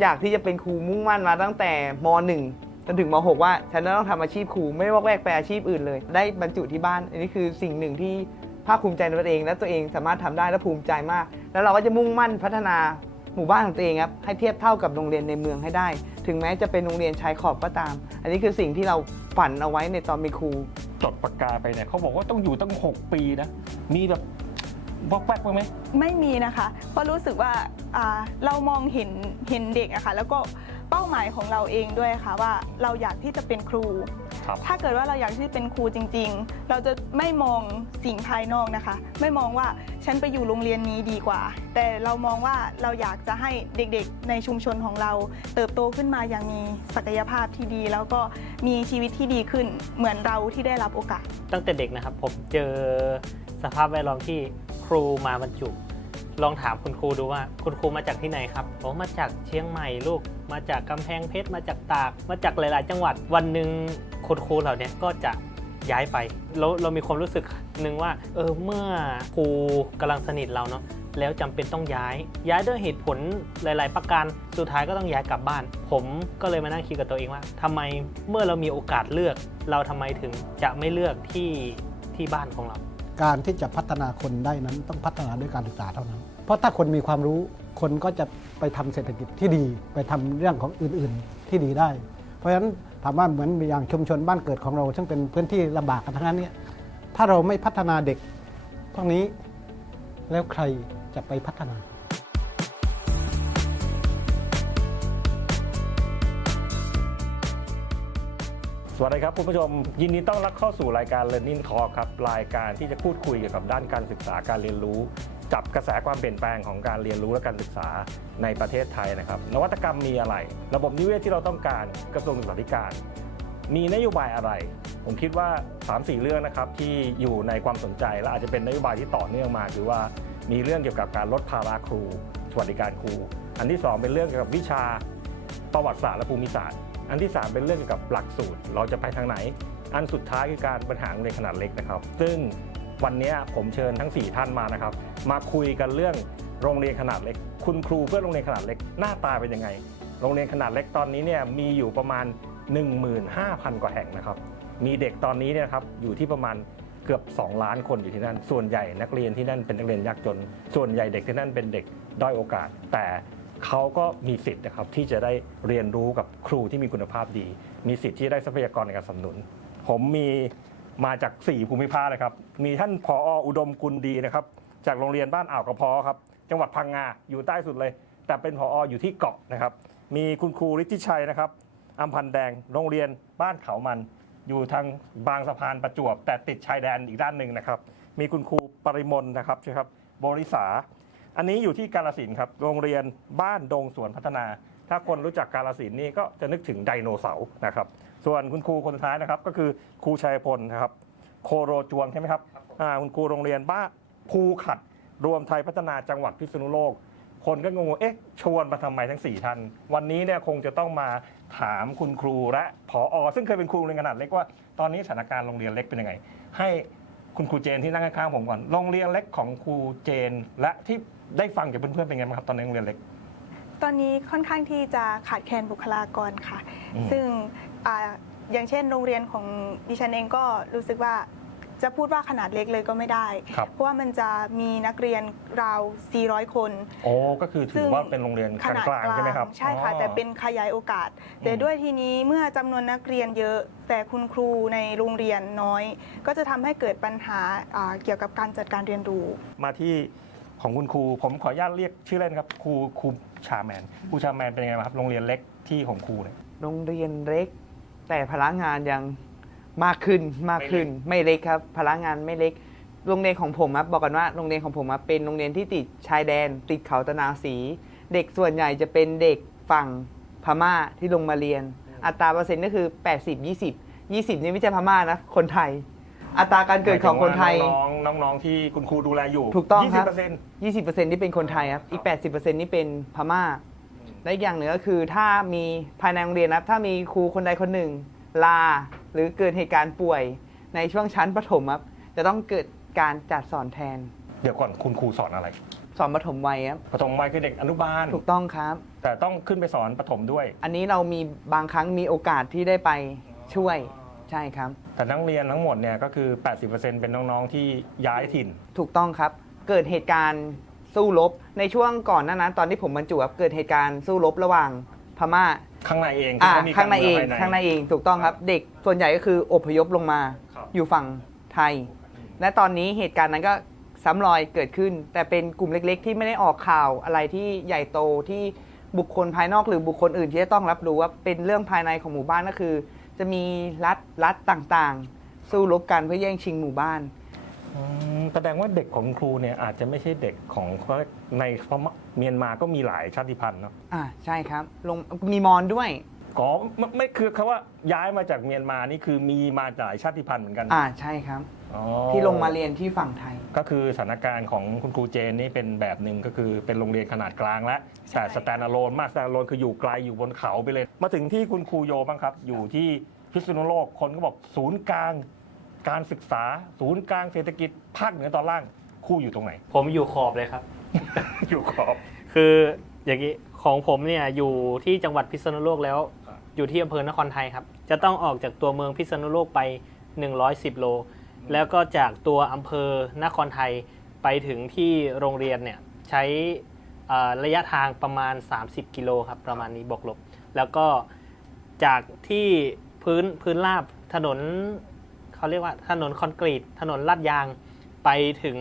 อยากที่จะเป็นครูมุ่งมั่นมาตั้งแต่ม .1 จนถึงม .6 ว่า ฉันจะต้องทำอาชีพครูไม่วอกแวกไปอาชีพอื่นเลย ได้บรรจุที่บ้าน อันนี้คือสิ่งหนึ่งที่ภาคภูมิใจในตัวเอง และตัวเองสามารถทำได้และภูมิใจมาก แล้วเราก็จะมุ่งมั่นพัฒนาหมู่บ้านของตัวเองครับให้เทียบเท่ากับโรงเรียนในเมืองให้ได้ ถึงแม้จะเป็นโรงเรียนชายขอบก็ตาม อันนี้คือสิ่งที่เราฝันเอาไว้ในตอนเป็นครูจดปากกาไปเนี่ยเขาบอกว่าต้องอยู่ตั้ง 6 ปีนะมีแบบ วอกแวกบ้างไหม ไม่มีนะคะเพราะรู้สึกว่าอ่าเรามองเห็นเห็นเด็กอะค่ะ แล้วก็เป้าหมายของเราเองด้วยค่ะ ว่าเราอยากที่จะเป็นครู ครับ ถ้าเกิดว่าเราอยากที่จะเป็นครูจริง ๆ เราจะไม่มองสิ่งภายนอกนะคะ ไม่มองว่าฉันไปอยู่โรงเรียนนี้ดีกว่า แต่เรามองว่าเราอยากจะให้เด็กๆ ในชุมชนของเรา เติบโตขึ้นมาอย่างมีศักยภาพที่ดี แล้วก็มีชีวิตที่ดีขึ้นเหมือนเราที่ได้รับโอกาส ตั้งแต่เด็กนะครับผมเจอสภาพแวดล้อมที่ ครูมาบรรจุ ลองถามคุณครูดูว่า คุณครูมาจากที่ไหนครับผมมาจากเชียงใหม่ลูก มาจากกำแพงเพชรมาจากตาก มาจากหลาย ๆ จังหวัดวันหนึ่งคุณครูเหล่านี้ก็จะย้ายไปเราเรามีความรู้สึกหนึ่งว่าเออเมื่อครูกำลังสนิทเราเนาะแล้วจำเป็นต้องย้าย ย้ายด้วยเหตุผลหลาย ๆ ประการสุดท้ายก็ต้องย้ายกลับบ้าน ผมก็เลยมานั่งคิดกับตัวเองว่าทำไมเมื่อเรามีโอกาสเลือก เราทำไมถึงจะไม่เลือกที่ที่บ้านของเรา การที่จะพัฒนาคนได้นั้นต้องพัฒนาด้วยการศึกษาเท่านั้น เพราะถ้าคนมีความรู้คนก็จะไปทำเศรษฐกิจที่ดี ไปทำเรื่องของอื่นๆที่ดีได้ เพราะฉะนั้นถามว่าเหมือนอย่างชุมชนบ้านเกิดของเรา ซึ่งเป็นพื้นที่ลำบากกันทั้งนั้นเนี่ยถ้าเราไม่พัฒนาเด็กพวกนี้แล้วใครจะไปพัฒนา วัสดีครับคุณผู้ชมยินดีต้อนรับเข้าสู่รายการ Learning Talk ครับรายการที่จะพูดคุยเกี่ยวกับด้านการศึกษาการเรียนรู้ จับกระแสความเปลี่ยนแปลงของการเรียนรู้และการศึกษาในประเทศไทยนะครับ นวัตกรรมมีอะไร ระบบนิเวศที่เราต้องการกระทรวงศึกษาธิการ มีนโยบายอะไร ผมคิดว่า 3-4 เรื่องนะครับที่อยู่ในความสนใจและอาจจะเป็นนโยบายที่ต่อเนื่องมาคือว่ามีเรื่องเกี่ยวกับการลดภาระครูสวัสดิการครู อันที่สองเป็นเรื่องเกี่ยวกับวิชาประวัติศาสตร์และภูมิศาสตร์ อันที่ 3 เป็นเรื่องเกี่ยวกับหลักสูตร เราจะไปทางไหน อันสุดท้ายคือการบริหารโรงเรียนขนาดเล็กนะครับ ซึ่งวันนี้ผมเชิญทั้ง 4 ท่านมานะครับ มาคุยกันเรื่องโรงเรียนขนาดเล็ก คุณครูเพื่อโรงเรียนขนาดเล็กหน้าตาเป็นยังไง โรงเรียนขนาดเล็กตอนนี้เนี่ยมีอยู่ประมาณ 15,000 กว่าแห่งนะครับ มีเด็กตอนนี้เนี่ยนะครับอยู่ที่ประมาณเกือบ 2 ล้านคนอยู่ที่นั่น ส่วนใหญ่นักเรียนที่นั่นเป็นนักเรียนยากจน ส่วนใหญ่เด็กที่นั่นเป็นเด็กด้อยโอกาส แต่ เขาก็มีสิทธิ์นะครับที่จะได้เรียนรู้กับครูที่มีคุณภาพดี มีสิทธิ์ที่ได้ทรัพยากรในการสนับสนุน ผมมีมาจาก 4 ภูมิภาคเลยครับมีท่านผออุดมกุลดีนะครับจากโรงเรียนบ้านอ่าวกระพอครับจังหวัดพังงาอยู่ใต้สุดเลย แต่เป็นผออยู่ที่เกาะนะครับมีคุณครูฤทธิชัยนะครับอัมพันธ์แดงโรงเรียนบ้านเขามัน อยู่ทางบางสะพานประจวบ แต่ติดชายแดนอีกด้านหนึ่งนะครับ มีคุณครูปริมลนะครับใช่ครับบริษา อันนี้อยู่ที่กาลสินครับโรงเรียนบ้านดงสวนพัฒนา ถ้าคนรู้จักกาลสินนี่ก็จะนึกถึงไดโนเสาร์นะครับ ส่วนคุณครูคนสุดท้ายนะครับ ก็คือครูชัยพลนะครับโคโรจวงใช่ไหมครับอ่าคุณครูโรงเรียนบ้านภูขัด รวมไทยพัฒนาจังหวัดพิษณุโลก คนก็งงว่าเอ๊ะชวนมาทำไมทั้ง 4ท่านวันนี้เนี่ยคงจะต้องมาถามคุณครูและผออซึ่งเคยเป็นครูโรงเรียนขนาดเล็กว่าตอนนี้สถานการณ์โรงเรียนเล็กเป็นยังไง ให้ คุณครูเจนที่นั่งข้างๆผมก่อนโรงเรียนเล็กของครูเจน และที่ได้ฟังจากเพื่อนๆเป็นไงบ้างครับตอนนี้โรงเรียนเล็ก ตอนนี้ค่อนข้างที่จะขาดแคลนบุคลากรค่ะ อืม ซึ่งอาอย่างเช่นโรงเรียนของดิฉันเองก็รู้สึกว่า จะพูดว่าขนาดเล็กเลยก็ไม่ได้ ครับ เพราะว่ามันจะมีนักเรียนราว 400 คน โอ้ก็คือถือว่าเป็นโรงเรียนขนาดกลางๆใช่ไหมครับใช่ค่ะ อ๋อ แต่เป็นขยายโอกาส แต่อืมด้วยทีนี้เมื่อจำนวนนักเรียนเยอะ แต่คุณครูในโรงเรียนน้อย ก็จะทำให้เกิดปัญหาอ่าเกี่ยวกับการจัดการเรียนรู้ มาที่ของคุณครู ผมขออนุญาตเรียกชื่อเล่นครับครูครูชาแมนครูชาแมนเป็นยังไงบ้างครับโรงเรียนเล็กที่ของครูเนี่ย โรงเรียนเล็ก แต่พลังงานยัง มากขึ้นมากขึ้นไม่เล็กครับ พลังงานไม่เล็ก โรงเรียนของผมครับบอกกันว่าโรงเรียนของผมครับเป็นโรงเรียนที่ติดชายแดน ติดเขาตะนาวสี เด็กส่วนใหญ่จะเป็นเด็กฝั่งพม่าที่ลงมาเรียน อัตราเปอร์เซ็นต์ก็คือ 80 20 20 นี่ไม่ใช่พม่านะ คนไทย อัตราการเกิดของคนไทย น้องๆน้องๆที่คุณครูดูแลอยู่ถูกต้องครับ20% 20%นี่เป็นคนไทยครับอีก 80%นี่เป็นพม่าและอีกอย่างหนึ่งก็คือถ้ามีภายในโรงเรียนนะครับถ้ามีครูคนใดคนหนึ่งลา หรือเกิดเหตุการณ์ป่วยในช่วงชั้นประถมครับจะต้องเกิดการจัดสอนแทน เดี๋ยวก่อนคุณครูสอนอะไร สอนประถมวัยครับปฐมวัยคือเด็กอนุบาล ถูกต้องครับ แต่ต้องขึ้นไปสอนประถมด้วย อันนี้เรามีบางครั้งมีโอกาสที่ได้ไปช่วยใช่ครับ แต่นักเรียนทั้งหมดเนี่ยก็คือ 80%เป็นน้องๆที่ย้ายถิ่น ถูกต้องครับ เกิดเหตุการณ์สู้รบในช่วงก่อนหน้านั้นตอนที่ผมบรรจุครับเกิดเหตุการณ์สู้รบระหว่างพม่า ข้างในเองอ่าที่เขมีข้างในเองกรมืภย ข้างในเองถูกต้องครับ เด็กส่วนใหญ่ก็คืออพยพลงมาครับ อยู่ฝั่งไทย และตอนนี้เหตุการณ์นั้นก็ซ้ำรอยเกิดขึ้น แต่เป็นกลุ่มเล็ก ๆ ที่ไม่ได้ออกข่าวอะไรที่ใหญ่โตที่บุคคลภายนอกหรือบุคคลอื่นที่จะต้องรับรู้ว่าเป็นเรื่องภายในของหมู่บ้านก็คือ จะมีรัฐรัฐต่างๆ สู้รบกันเพื่อแย่งชิงหมู่บ้าน อืม แสดงว่าเด็กของครูเนี่ยอาจจะไม่ใช่เด็กของในพม่าเมียนมาก็มีหลายชาติพันธุ์เนาะอ่าใช่ครับลงมีมอนด้วยก็ไม่ไม่คือคำว่าย้ายมาจากเมียนมานี่คือมีมาจากหลายชาติพันธุ์เหมือนกันอ่าใช่ครับ อ๋อที่ลงมาเรียนที่ฝั่งไทย ก็คือสถานการณ์ของคุณครูเจนนี่เป็นแบบหนึ่งก็คือเป็นโรงเรียนขนาดกลางแล้วแต่สแตนด์อะโลนมากสแตนด์อะโลนคืออยู่ไกลอยู่บนเขาไปเลย มาถึงที่คุณครูโยบ้างครับ อยู่ที่พิษณุโลกคนก็บอกศูนย์กลาง การศึกษาศูนย์กลางเศรษฐกิจภาคเหนือตอนล่างครูอยู่ตรงไหน ผมอยู่ขอบเลยครับ อยู่ขอบ คืออย่างนี้ของผมเนี่ยอยู่ที่จังหวัดพิษณุโลกแล้ว ครับ อยู่ที่อำเภอนครไทยครับ จะต้องออกจากตัวเมืองพิษณุโลกไป 110 โล แล้วก็จากตัวอำเภอนครไทยไปถึงที่โรงเรียนเนี่ยใช้เอ่อระยะทางประมาณ 30 กิโลครับประมาณนี้บวกลบ แล้วก็จากที่พื้นพื้นราบถนน เขาเรียกว่าถนนคอนกรีต ถนนลาดยางไปถึง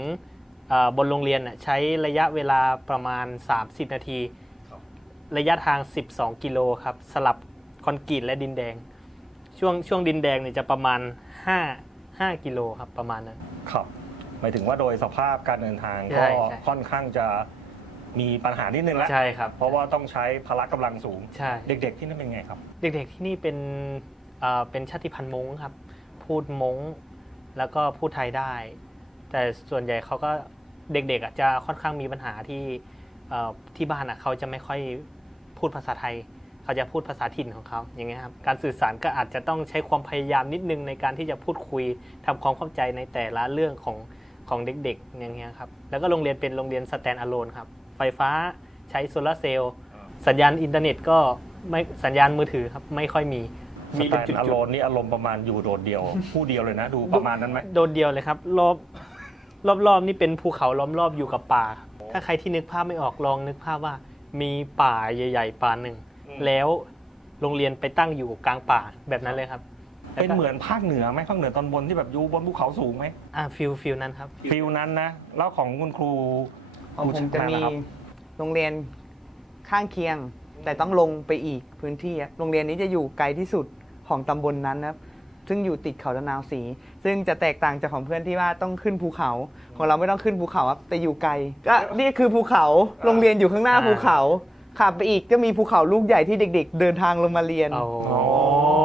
เอ่อบนโรงเรียนน่ะใช้ระยะเวลาประมาณ 30 นาที ระยะทาง 12 กิโลครับ สลับคอนกรีตและดินแดง ช่วงช่วงดินแดงเนี่ยจะประมาณ 5 5 กิโลครับประมาณนั้น ครับ หมายถึงว่าโดยสภาพการเดินทางใช่ก็ใช่ค่อนข้างจะมีปัญหานิดนึงแล้วใช่ครับ เพราะว่าต้องใช้พละกำลังสูงใช่เด็กๆที่นั่นเป็นไงครับ เด็กๆที่นี่เป็นเอ่อเป็นชาติพันธุ์ม้งครับ พูดม้ง แล้วก็พูดไทยได้ แต่ส่วนใหญ่เขาก็เด็กๆอะจะค่อนข้างมีปัญหาที่เอ่อที่บ้านอะเขาจะไม่ค่อยพูดภาษาไทย เขาจะพูดภาษาถิ่นของเขาอย่างเงี้ยครับการสื่อสารก็อาจจะต้องใช้ความพยายามนิดนึงในการที่จะพูดคุยทำความเข้าใจในแต่ละเรื่องของของเด็กๆอย่างเงี้ยครับแล้วก็โรงเรียนเป็นโรงเรียนสแตนอะโลนครับไฟฟ้าใช้โซลาร์เซลล์สัญญาณอินเทอร์เน็ตก็ไม่สัญญาณมือถือครับไม่ค่อยมี มีมีเป็เป็นนจุดอารมณ์นี่อารมณ์ประมาณอยู่โดดเดียว ผู้เดียวเลยนะ ดูประมาณนั้นไหมๆโดดเดียวเลยครับ รอบรอบๆนี่เป็นภูเขาล้อมรอบอยู่กับป่า ถ้าใครที่นึกภาพไม่ออกลองนึกภาพว่า มีป่าใหญ่ ๆ ป่าหนึ่งแล้วโรงเรียนไปตั้งอยู่กลางป่าแบบนั้นเลยครับเป็นเหมือนภาคเหนือไหมภาคเหนือตอนบนที่แบบอยู่บนภูเขาสูงไหมอ่าฟิลฟิลนั้นครับฟิลนั้นนะแล้วของคุณครูของผมจะมีครูชาตินะครับโรงเรียนข้างเคียง แต่ต้องลงไปอีกพื้นที่อะโรงเรียนนี้จะอยู่ไกลที่สุด ของตำบลนั้นนะครับซึ่งอยู่ติดเขาตะนาวสี ซึ่งจะแตกต่างจากของเพื่อนที่ว่าต้องขึ้นภูเขา ของเราไม่ต้องขึ้นภูเขาครับแต่อยู่ไกล ก็นี่คือภูเขาโรงเรียนอยู่ข้างหน้าอ่าภูเขาขับไปอีกก็มีภูเขาลูกใหญ่ที่เด็ก ๆ เดินทางลงมาเรียนเอาอ๋อ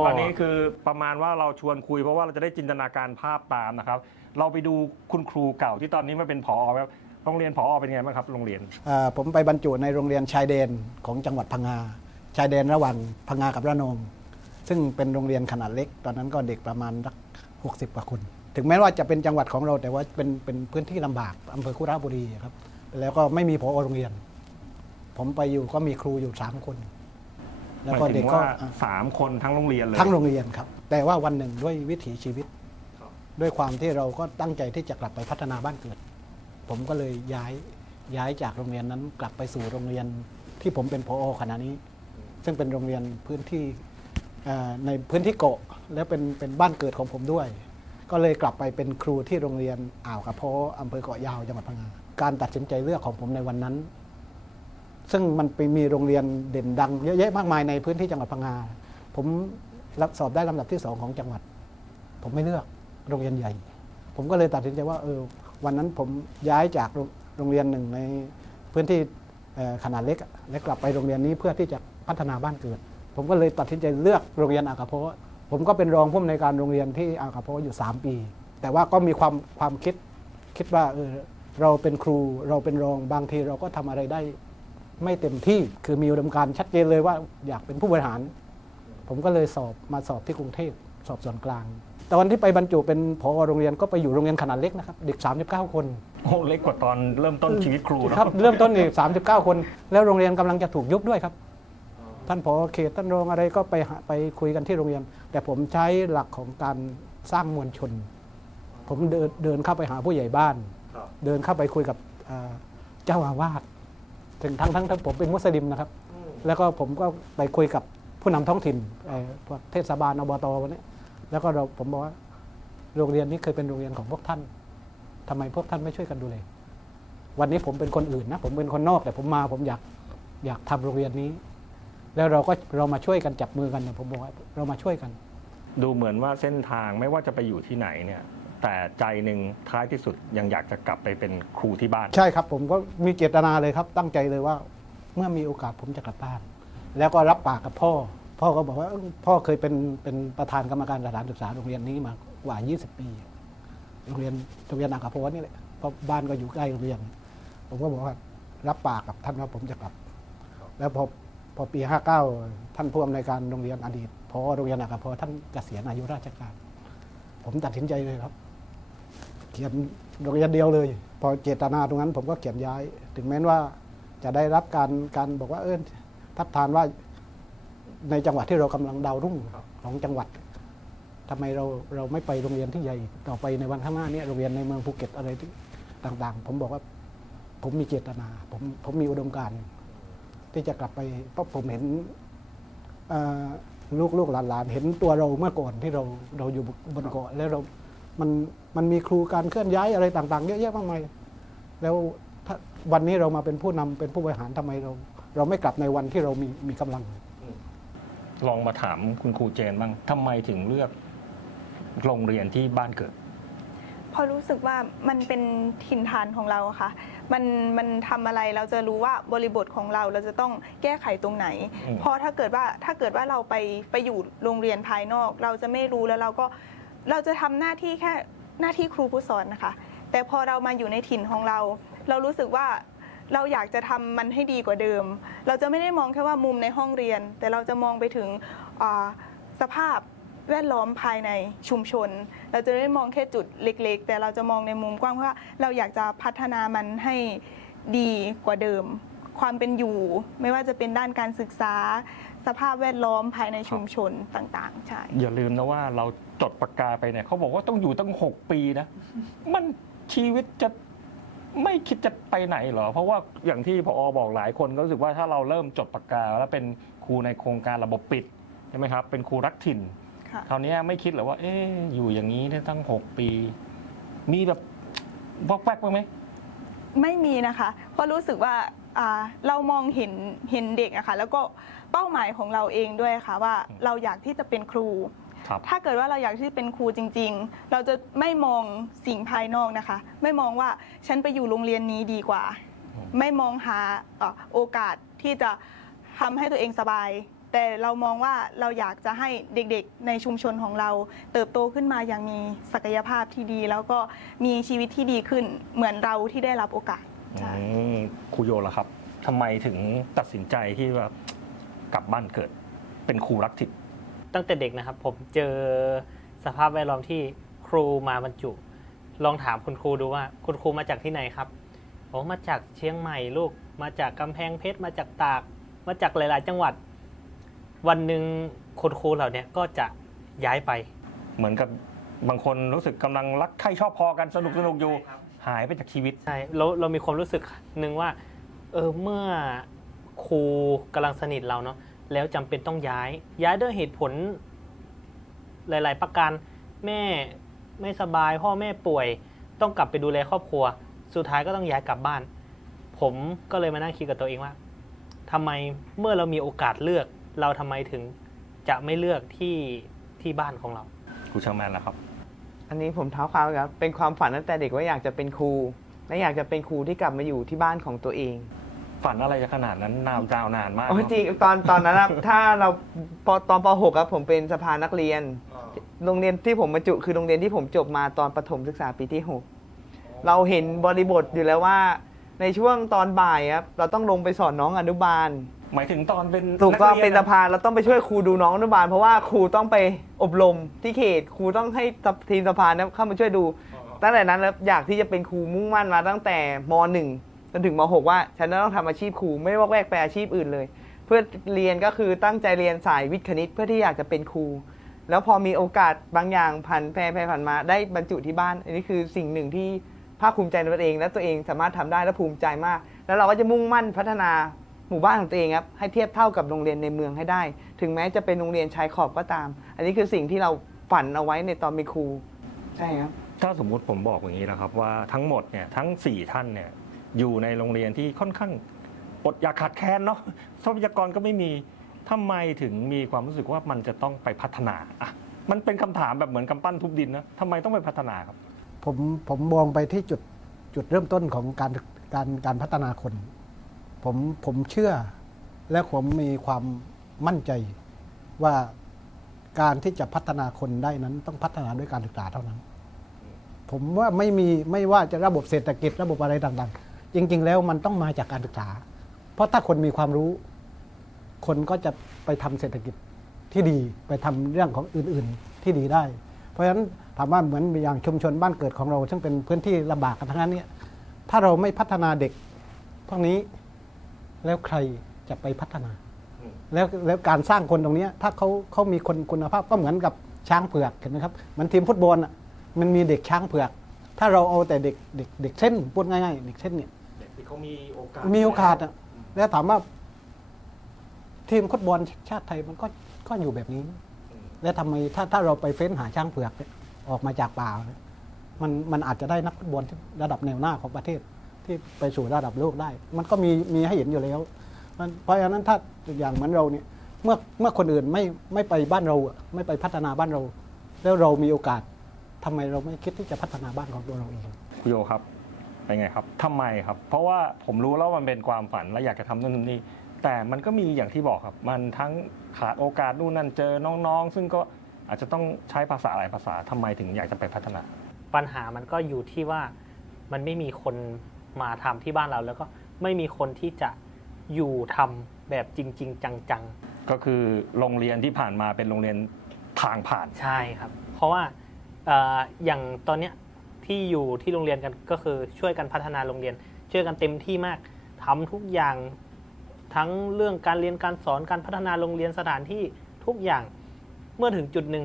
อันนี้คือประมาณว่าเราชวนคุยเพราะว่าเราจะได้จินตนาการภาพตามนะครับ เราไปดูคุณครูเก่าที่ตอนนี้มาเป็นผอครับโรงเรียนผอเป็นไงบ้างครับโรงเรียนอ่าผมไปบรรจุในโรงเรียนชายแดนของจังหวัดพังงาชายแดนระหว่างพังงากับระนอง ซึ่งเป็นโรงเรียนขนาดเล็ก ตอนนั้นก็เด็กประมาณสักหกสิบกว่าคน ถึงแม้ว่าจะเป็นจังหวัดของเราแต่ว่าเป็นเป็นพื้นที่ลำบากอำเภอคุระบุรีครับ แล้วก็ไม่มีพอโรงเรียน ผมไปอยู่ก็มีครูอยู่สามคน แล้วก็หมายถึเด็กงก็ว่าสามคนทั้งโรงเรียนเลยทั้งโรงเรียนครับ แต่ว่าวันหนึ่งด้วยวิถีชีวิต ด้วยความที่เราก็ตั้งใจที่จะกลับไปพัฒนาบ้านเกิด ผมก็เลยย้ายย้ายจากโรงเรียนนั้นกลับไปสู่โรงเรียนที่ผมเป็นพอขณะนี้ ซึ่งเป็นโรงเรียนพื้นที่เอ่อ ในพื้นที่เกาะและเป็นเป็นบ้านเกิดของผมด้วย ก็เลยกลับไปเป็นครูที่โรงเรียนอ่าวกระโพอำเภอเกาะยาวจังหวัดพังงาการตัดสินใจเลือกของผมในวันนั้น ซึ่งมันไปมีโรงเรียนเด่นดังเยอะแยะมากมายในพื้นที่จังหวัดพังงาผมรับสอบได้ลำดับที่สองของจังหวัด ผมไม่เลือกโรงเรียนใหญ่ ผมก็เลยตัดสินใจว่าเออวันนั้นผมย้ายจากโรงเรียนหนึ่งในพื้นที่ขนาดเล็กและกลับไปโรงเรียนนี้เพื่อที่จะพัฒนาบ้านเกิด ผมก็เลยตัดสินใจเลือกโรงเรียนอากาโพผมก็เป็นรองผู้อำนวยการโรงเรียนที่อากาโพอยู่ 3 ปี แต่ว่าก็มีความความคิดคิดว่าเออเราเป็นครูเราเป็นรองบางทีเราก็ทำอะไรได้ ไม่เต็มที่คือมีอุดมการณ์ชัดเจนเลยว่าอยากเป็นผู้บริหาร ผมก็เลยสอบมาสอบที่กรุงเทพสอบส่วนกลางแต่วันที่ไปบรรจุเป็นผอโรงเรียนก็ไปอยู่โรงเรียนขนาดเล็กนะครับเด็ก 39 คนโอ้เล็กกว่าตอนเริ่มต้นชีวิตครูเนอะครับเริ่มต้นอีก39 คน แล้วโรงเรียนกำลังจะถูกยุบด้วยครับ ท่านผอเขตท่านรองอะไรก็ไปหาไปคุยกันที่โรงเรียน แต่ผมใช้หลักของการสร้างมวลชน ผมเดินเดินเข้าไปหาผู้ใหญ่บ้าน เดินเข้าไปคุยกับเอ่อเจ้าอาวาสถึงทั้งทั้งทั้งผมเป็นมุสลิมนะครับ แล้วก็ผมก็ไปคุยกับผู้นำท้องถิ่นเอ่อพวกเทศบาลอบตวันนี้ แล้วก็เราผมบอกว่าโรงเรียนนี้เคยเป็นโรงเรียนของพวกท่านทำไมพวกท่านไม่ช่วยกันดูแลวันนี้ผมเป็นคนอื่นนะผมเป็นคนนอกแต่ผมมาผมอยากอยากทำโรงเรียนนี้ แล้วเราก็เรามาช่วยกันจับมือกันนะผมบอกว่าเรามาช่วยกัน ดูเหมือนว่าเส้นทางไม่ว่าจะไปอยู่ที่ไหนเนี่ยแต่ใจหนึ่งท้ายที่สุดยังอยากจะกลับไปเป็นครูที่บ้าน ใช่ครับ ผมก็มีเจตนาเลยครับ ตั้งใจเลยว่าเมื่อมีโอกาสผมจะกลับบ้าน แล้วก็รับปากกับพ่อ พ่อก็บอกว่าเอ้ยพ่อเคยเป็นเป็นประธานกรรมการสถานศึกษาโรงเรียนนี้มากว่า 20 ปีโรงเรียนโรงเรียนอักขพรนี่แหละเพราะบ้านก็อยู่ใกล้โรงเรียน ผมก็บอกว่ารับปากกับท่านว่าผมจะกลับ แล้วพอ พอปี 59 ท่านผู้อำนวยการโรงเรียนอดีตพอโรงเรียนอักขพรท่านเกษียณอายุราชการ ผมตัดสินใจเลยครับ เขียนโรงเรียนเดียวเลย พอเจตนาตรงนั้น ผมก็เขียนย้าย ถึงแม้ว่าจะได้รับการการบอกว่าเออทับทานว่าในจังหวัดที่เรากำลังดาวรุ่งของจังหวัดทำไมเราเราไม่ไปโรงเรียนที่ใหญ่ต่อไปในวันข้างหน้าเนี้โรงเรียนในเมืองภูเก็ตอะไรต่าง ๆ ผมบอกว่า ผมมีเจตนา ผมผมมีอุดมการณ์ ที่จะกลับไปเพราะผมเห็นลูกลูกหลานๆเห็นตัวเราเมื่อก่อนที่เราเราอยู่บนเกาะแล้วเรา มันมันมีครูการเคลื่อนย้ายอะไรต่าง ๆ เยอะแยะมากมายแล้ววันนี้เรามาเป็นผู้นำเป็นผู้บริหารทำไมเรา เราไม่กลับในวันที่เรามีมีกำลัง ลองมาถามคุณครูเจนบ้างทำไมถึงเลือกโรงเรียนที่บ้านเกิด ราะรู้สึกว่ามันเป็นถิ่นฐานของเราอะค่ะ มันมันทำอะไรเราจะรู้ว่าบริบทของเราเราจะต้องแก้ไขตรงไหน อืม เพราะถ้าเกิดว่าถ้าเกิดว่าเราไปไปอยู่โรงเรียนภายนอก เราจะไม่รู้แล้วเราก็เราจะทำหน้าที่แค่หน้าที่ครูผู้สอนนะคะ แต่พอเรามาอยู่ในถิ่นของเรา เรารู้สึกว่าเราอยากจะทำมันให้ดีกว่าเดิม เราจะไม่ได้มองแค่ว่ามุมในห้องเรียน แต่เราจะมองไปถึงอ่าสภาพ แวดล้อมภายในชุมชน เราจะไม่ได้มองแค่จุดเล็ก ๆ แต่เราจะมองในมุมกว้างว่าเราอยากจะพัฒนามันให้ดีกว่าเดิม ความเป็นอยู่ ไม่ว่าจะเป็นด้านการศึกษา สภาพแวดล้อมภายในชุมชนต่างๆใช่อย่าลืมนะว่าเราจดปากกาไปเนี่ยเขาบอกว่าต้องอยู่ตั้ง 6 ปีนะ มันชีวิตจะไม่คิดจะไปไหนเหรอ เพราะว่าอย่างที่พอบอกหลายคนก็รู้สึกว่าถ้าเราเริ่มจดปากกา แล้วเป็นครูในโครงการระบบปิดใช่ไหมครับ เป็นครูรักถิ่น ค่ะ คราวนี้ไม่คิดเหรอว่า เอ๊ะอยู่อย่างนี้ได้ตั้ง 6 ปี มีแบบวอกแวกบ้างไหม ไม่มีนะคะ เพราะรู้สึกว่าอ่าเรามองเห็นเห็นเด็กอะค่ะแล้วก็เป้าหมายของเราเองด้วยค่ะว่าเราอยากที่จะเป็นครู ครับ ถ้าเกิดว่าเราอยากที่เป็นครูจริง ๆ เราจะไม่มองสิ่งภายนอกนะคะ ไม่มองว่าฉันไปอยู่โรงเรียนนี้ดีกว่า อืม ไม่มองหาเอ่อโอกาสที่จะทำให้ตัวเองสบาย แต่เรามองว่าเราอยากจะให้เด็กๆ ในชุมชนของเรา เติบโตขึ้นมาอย่างมีศักยภาพที่ดี แล้วก็มีชีวิตที่ดีขึ้นเหมือนเราที่ได้รับโอกาสใช่อืมครูโยล่ะครับทำไมถึงตัดสินใจที่ว่ากลับบ้านเกิด เป็นครูรักถิ่นตั้งแต่เด็กนะครับผมเจอสภาพแวดล้อมที่ครูมาบรรจุ ลองถามคุณครูดูว่า คุณครูมาจากที่ไหนครับโอ้มาจากเชียงใหม่ลูก มาจากกำแพงเพชรมาจากตาก มาจากหลาย ๆ จังหวัด วันหนึ่งคุณครูเหล่าเนี้ยก็จะย้ายไป เหมือนกับบางคนรู้สึกกำลังรักใคร่ชอบพอกันสนุกสนุกอยู่ หายไปจากชีวิต ใช่เราเรามีความรู้สึกหนึ่งว่า เออเมื่อครูกำลังสนิทเราเนาะแล้วจำเป็นต้องย้าย ย้ายด้วยเหตุผล หลาย ๆ ประการแม่ไม่สบาย พ่อแม่ป่วย ต้องกลับไปดูแลครอบครัว สุดท้ายก็ต้องย้ายกลับบ้าน ผมก็เลยมานั่งคิดกับตัวเองว่าทำไมเมื่อเรามีโอกาสเลือก เราทำไมถึงจะไม่เลือกที่ที่บ้านของเราครูเชอร์แมนล่ะครับ อันนี้ผมเท้าความครับ เป็นความฝันตั้งแต่เด็กว่าอยากจะเป็นครู และอยากจะเป็นครูที่กลับมาอยู่ที่บ้านของตัวเอง ฝันอะไรจะขนาดนั้นนานยาวนานมากโอ้ยเนอะจริงตอนตอนนั้นอะ ถ้าเราปตอนป .6 ครับผมเป็นสภานักเรียน โรงเรียนที่ผมบรรจุคือโรงเรียนที่ผมจบมาตอนประถมศึกษาปีที่ 6 เราเห็นบริบทอยู่แล้วว่า ในช่วงตอนบ่ายครับเราต้องลงไปสอนน้องอนุบาล หมายถึงตอนเป็นถูกต้องรียเป็นสภาเราต้องไปช่วยครูดูน้องอนุบาลเพราะว่าครูต้องไปอบรมที่เขตครูต้องให้ทีมสภาเนี่ยเข้ามาช่วยดู ตั้งแต่นั้นแล้วอยากที่จะเป็นครูมุ่งมั่นมาตั้งแต่ม .1 จนถึงม .6 ว่าฉันจะต้องทำอาชีพครูไม่ว่าแวกไปอาชีพอื่นเลย เพื่อเรียนก็คือตั้งใจเรียนสายวิทย์คณิตเพื่อที่อยากจะเป็นครูแล้วพอมีโอกาสบางอย่างผ่านแพร่แพร่ผ่านมาได้บรรจุที่บ้าน อันนี้คือสิ่งหนึ่งที่ภาคภูมิใจในตัวเอง และตัวเองสามารถทำได้และภูมิใจมาก แล้วเราก็จะมุ่งมั่นพัฒนา หมู่บ้านของตัวเองครับให้เทียบเท่ากับโรงเรียนในเมืองให้ได้ ถึงแม้จะเป็นโรงเรียนชายขอบก็ตาม อันนี้คือสิ่งที่เราฝันเอาไว้ในตอนเป็นครู ใช่ครับ ถ้าสมมุติผมบอกอย่างนี้นะครับว่าทั้งหมดเนี่ยทั้ง 4 ท่านเนี่ยอยู่ในโรงเรียนที่ค่อนข้างอดอยากขาดแคลนเนาะทรัพยากรก็ไม่มีทำไมถึงมีความรู้สึกว่ามันจะต้องไปพัฒนาอะมันเป็นคำถามแบบเหมือนกำปั้นทุบดินนะทำไมต้องไปพัฒนาครับ ผมผมมองไปที่จุดจุดเริ่มต้นของการการการพัฒนาคน ผมผมเชื่อ และผมมีความมั่นใจว่าการที่จะพัฒนาคนได้นั้นต้องพัฒนาด้วยการศึกษาเท่านั้น ผมว่าไม่มีไม่ว่าจะระบบเศรษฐกิจระบบอะไรต่างๆ จริง ๆ แล้วมันต้องมาจากการศึกษา เพราะถ้าคนมีความรู้ คนก็จะไปทำเศรษฐกิจที่ดีไปทำเรื่องของอื่นๆที่ดีได้ เพราะฉะนั้นถามว่าเหมือนอย่างชุมชนบ้านเกิดของเรา ซึ่งเป็นพื้นที่ลำบากกันทั้งนั้นเนี่ยถ้าเราไม่พัฒนาเด็กพวกนี้ แล้วใครจะไปพัฒนาอืมแล้วแล้วการสร้างคนตรงเนี้ยถ้าเขาเขามีคนคุณภาพก็เหมือนกับช้างเผือกเห็นไหมครับเหมันทีมฟุตบอลอะมันมีเด็กช้างเผือก ถ้าเราเอาแต่เด็กเด็กเด็กเส้นพูดง่ายๆเด็กเส้นเนี่ยเด็กที่เขามีโอกาสมีโอกาสอะแล้วถามว่าทีมฟุตบอลชาติไทยมันก็ก็อยู่แบบนี้ แล้วทำไมถ้าถ้าเราไปเฟ้นหาช้างเผือกเนี่ยออกมาจากป่าเนี่ยมันมันอาจจะได้นักฟุตบอลที่ระดับแนวหน้าของประเทศ ที่ไปสู่ระดับโลกได้ มันก็มีมีให้เห็นอยู่แล้วมันเพราะฉะนั้นถ้าอย่างเหมือนเราเนี่ยเมื่อเมื่อคนอื่นไม่ไม่ไปบ้านเราอะไม่ไปพัฒนาบ้านเรา แล้วเรามีโอกาสทำไมเราไม่คิดที่จะพัฒนาบ้านของตัวเราเองคุณโยครับเป็นไงครับทำไมครับ เพราะว่าผมรู้แล้วมันเป็นความฝันและอยากจะทำนู่นนนี่แต่มันก็มีอย่างที่บอกครับ มันทั้งขาดโอกาสนู่นนั่นเจอน้องๆ ซึ่งก็อาจจะต้องใช้ภาษาหลายภาษาทำไมถึงอยากจะไปพัฒนา ปัญหามันก็อยู่ที่ว่ามันไม่มีคน มาทำที่บ้านเราแล้วก็ไม่มีคนที่จะอยู่ทำแบบจริง ๆ จังก็คือโรงเรียนที่ผ่านมาเป็นโรงเรียนทางผ่านๆใช่ครับ เพราะว่าเอ่ออย่างตอนเนี้ยที่อยู่ที่โรงเรียนกันก็คือช่วยกันพัฒนาโรงเรียน ช่วยกันเต็มที่มากทำทุกอย่างทั้งเรื่องการเรียนการสอนการพัฒนาโรงเรียนสถานที่ทุกอย่างเมื่อถึงจุดหนึ่ง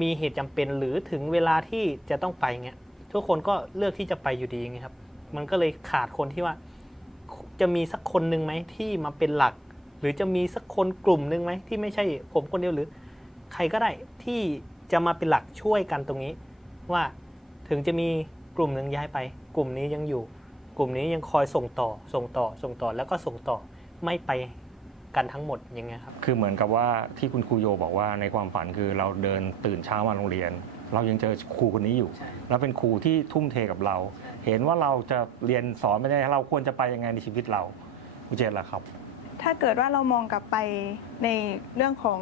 มีเหตุจำเป็นหรือถึงเวลาที่จะต้องไปเงี้ยทุกคนก็เลือกที่จะไปอยู่ดีไงครับ มันก็เลยขาดคนที่ว่า จะมีสักคนหนึ่งไหมที่มาเป็นหลัก หรือจะมีสักคนกลุ่มหนึ่งไหมที่ไม่ใช่ผมคนเดียวหรือ ใครก็ได้ที่จะมาเป็นหลักช่วยกันตรงนี้ ว่าถึงจะมีกลุ่มหนึ่งย้ายไป กลุ่มนี้ยังอยู่ กลุ่มนี้ยังคอยส่งต่อ ส่งต่อ ส่งต่อแล้วก็ส่งต่อไม่ไปกันทั้งหมดอย่างเงี้ยครับ คือเหมือนกับว่าที่คุณครูโยบอกว่าในความฝันคือเราเดินตื่นเช้ามาโรงเรียน เรายังเจอครูคนนี้อยู่ใช่แล้วเป็นครูที่ทุ่มเทกับเรา เห็นว่าเราจะเรียนสอนไม่ได้เราควรจะไปยังไงในชีวิตเราคุณเจนล่ะครับ ถ้าเกิดว่าเรามองกลับไปในเรื่องของ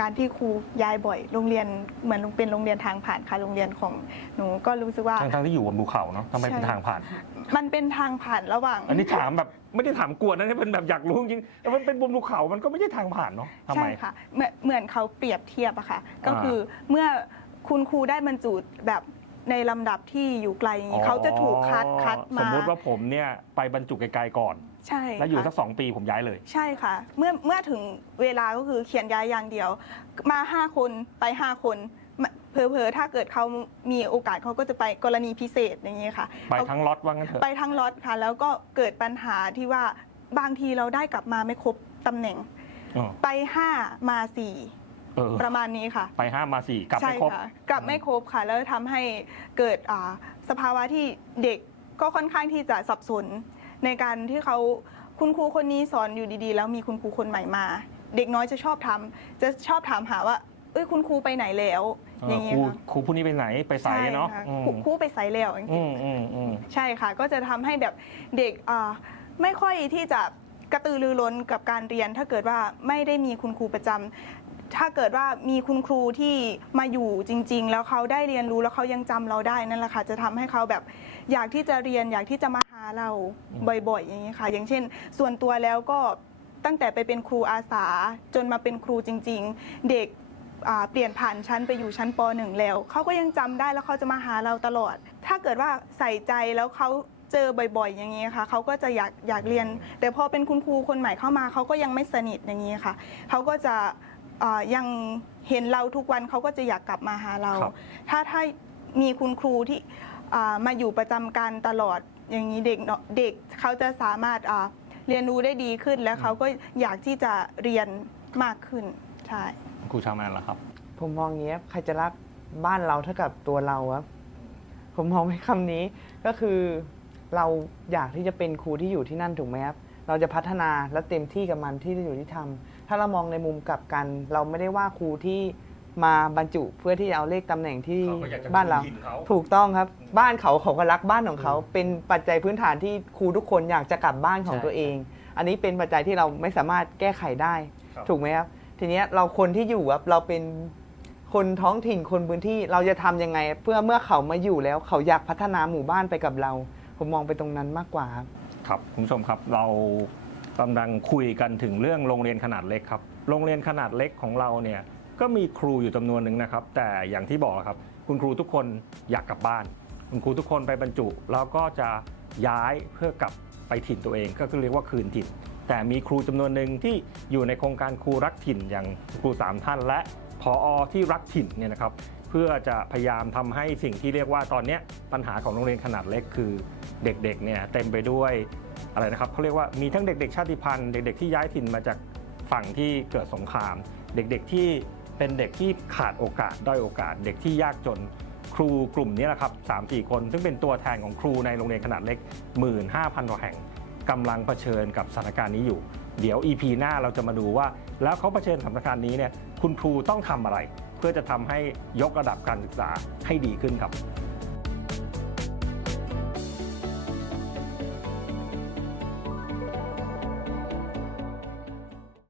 การที่ครูย้ายบ่อย โรงเรียนเหมือนเป็นโรงเรียนทางผ่านค่ะโรงเรียนของหนูก็รู้สึกว่าทั้งๆที่อยู่บนภูเขาเนาะทำไมเป็นใช่ทางผ่าน มันเป็นทางผ่านระหว่าง อันนี้ถามแบบไม่ได้ถามกวนนะนี่เป็นแบบอยากรู้จริงๆแต่มันเป็นบนภูเขา มันก็ไม่ใช่ทางผ่านเนาะทำใช่ไมค่ะเหมือนเหมือนเขาเปรียบเทียบอะค่ะ ก็อ่าคือเมื่อคุณครูได้บรรจุแบบ ในลำดับที่อยู่ไกลอย่างนี้เขาจะถูกคัดคัดสมามมุติว่าผมเนี่ยไปบรรจุไกลๆก่อน ใช่แล้วอยู่ค่ะ สักสองปีผมย้ายเลย ใช่ค่ะ เมื่อเมื่อถึงเวลาก็คือเขียนย้ายอย่างเดียว มาห้าคนไปห้าคนมาเพอเพอๆถ้าเกิดเขามีโอกาสเขาก็จะไปกรณีพิเศษอย่างนี้ยค่ะไปทั้งล็อตว่างั้นเถอะ ไปทั้งล็อตค่ะ แล้วก็เกิดปัญหาที่ว่าบางทีเราได้กลับมาไม่ครบตำแหน่งเออไปห้ามาสี่ เออ ประมาณนี้ค่ะ ไปห้ามาสี่กลับใช่ไม่ครบ ค่ะกลับไม่ครบค่ะ แล้วทำให้เกิดอ่าสภาวะที่เด็กก็ค่อนข้างที่จะสับสน ในการที่เขาคุณครูคนนี้สอนอยู่ดีๆ แล้วมีคุณครูคนใหม่มา เด็กน้อยจะชอบทำจะชอบถามหาว่า เอ้ยคุณครูไปไหนแล้ว เอออย่างเงี้คยรูค่ะครูผู้นี้ไปไหนไปใส่เนาะใช่ค่อืมครูครูไปใส่แล้วจอืริงมอืมอืมๆใช่ค่ะ ก็จะทำให้แบบเด็กอ่าไม่ค่อยที่จะกระตือรือร้นกับการเรียน ถ้าเกิดว่าไม่ได้มีคุณครูประจำ ถ้าเกิดว่ามีคุณครูที่มาอยู่จริง ๆ แล้วเขาได้เรียนรู้แล้วเขายังจำเราได้นั่นแหละค่ะ จะทำให้เขาแบบอยากที่จะเรียนอยากที่จะมาหาเราบ่อยๆ อย่างนี้ค่ะ อย่างเช่น ส่วนตัวแล้วก็ตั้งแต่ไปเป็นครูอาสาจนมาเป็นครูจริง ๆ เด็กอ่าเปลี่ยนผ่านชั้นไปอยู่ชั้นป .1 แล้วเขาก็ยังจำได้แล้วเขาจะมาหาเราตลอด ถ้าเกิดว่าใส่ใจแล้วเขาเจอบ่อย ๆ อย่างนี้ค่ะเขาก็จะอยากอยากเรียน แต่พอเป็นคุณครูคนใหม่เข้ามาเขาก็ยังไม่สนิทอย่างนี้ค่ะเขาก็จะ อ่ายังเห็นเราทุกวันเขาก็จะอยากกลับมาหาเรา ครับ ถ้าถ้ามีคุณครูที่อ่ามาอยู่ประจำการตลอดอย่างนี้เด็กเนาะเด็กเขาจะสามารถอ่าเรียนรู้ได้ดีขึ้นแล้วเขาก็อยากที่จะเรียนมากขึ้นใช่ ครูชาวแมนล่ะครับ ผมมองอย่างเงี้ยใครจะรักบ้านเราเท่ากับตัวเราครับผมมองไว้คำนี้ก็คือเราอยากที่จะเป็นครูที่อยู่ที่นั่นถูกไหมครับ เราจะพัฒนาและเต็มที่กับมันที่จะอยู่ที่ทำ ถ้าเรามองในมุมกลับกัน เราไม่ได้ว่าครูที่มาบรรจุเพื่อที่จะเอาเลขตำแหน่งที่เขาก็อยากจะบ้านเรา คืนถิ่นเขา ถูกต้องครับ บ้านเขาเขาก็รักบ้านของเขา เป็นปัจจัยพื้นฐานที่ครูทุกคนอยากจะกลับบ้านของใช่ ตัวเอง อันนี้เป็นปัจจัยที่เราไม่สามารถแก้ไขได้ ครับ ถูกไหมครับ ทีเนี้ยเราคนที่อยู่ครับเราเป็นคนท้องถิ่นคนพื้นที่เราจะทำยังไง เพื่อเมื่อเขามาอยู่แล้วเขาอยากพัฒนาหมู่บ้านไปกับเรา ผมมองไปตรงนั้นมากกว่าครับ ครับคุณผู้ชมครับเรา กำลังคุยกันถึงเรื่องโรงเรียนขนาดเล็กครับ โรงเรียนขนาดเล็กของเราเนี่ยก็มีครูอยู่จำนวนหนึ่งนะครับ แต่อย่างที่บอกครับ คุณครูทุกคนอยากกลับบ้าน คุณครูทุกคนไปบรรจุ แล้วก็จะย้ายเพื่อกลับไปถิ่นตัวเอง ก็คือเรียกว่าคืนถิ่น แต่มีครูจำนวนหนึ่งที่อยู่ในโครงการครูรักถิ่นอย่างครูสามท่าน และพออที่รักถิ่นเนี่ยนะครับ เพื่อจะพยายามทำให้สิ่งที่เรียกว่าตอนนี้ปัญหาของโรงเรียนขนาดเล็กคือเด็กๆเนี่ยเต็มไปด้วย อะไรนะครับเขาเรียกว่ามีทั้งเด็ก ๆ ชาติพันธุ์เด็ก ๆ ที่ย้ายถิ่นมาจากฝั่งที่เกิดสงคราม เด็กๆที่เป็นเด็กที่ขาดโอกาสด้อยโอกาส เด็กที่ยากจนครูกลุ่มนี้แหละครับสามสี่คน ซึ่งเป็นตัวแทนของครูในโรงเรียนขนาดเล็ก 15,000กว่าแห่งกำลังเผชิญกับสถานการณ์นี้อยู่ เดี๋ยว EP หน้าเราจะมาดูว่า แล้วเขาเผชิญสถานการณ์นี้เนี่ยคุณครูต้องทำอะไร เพื่อจะทำให้ยกระดับการศึกษาให้ดีขึ้นครับ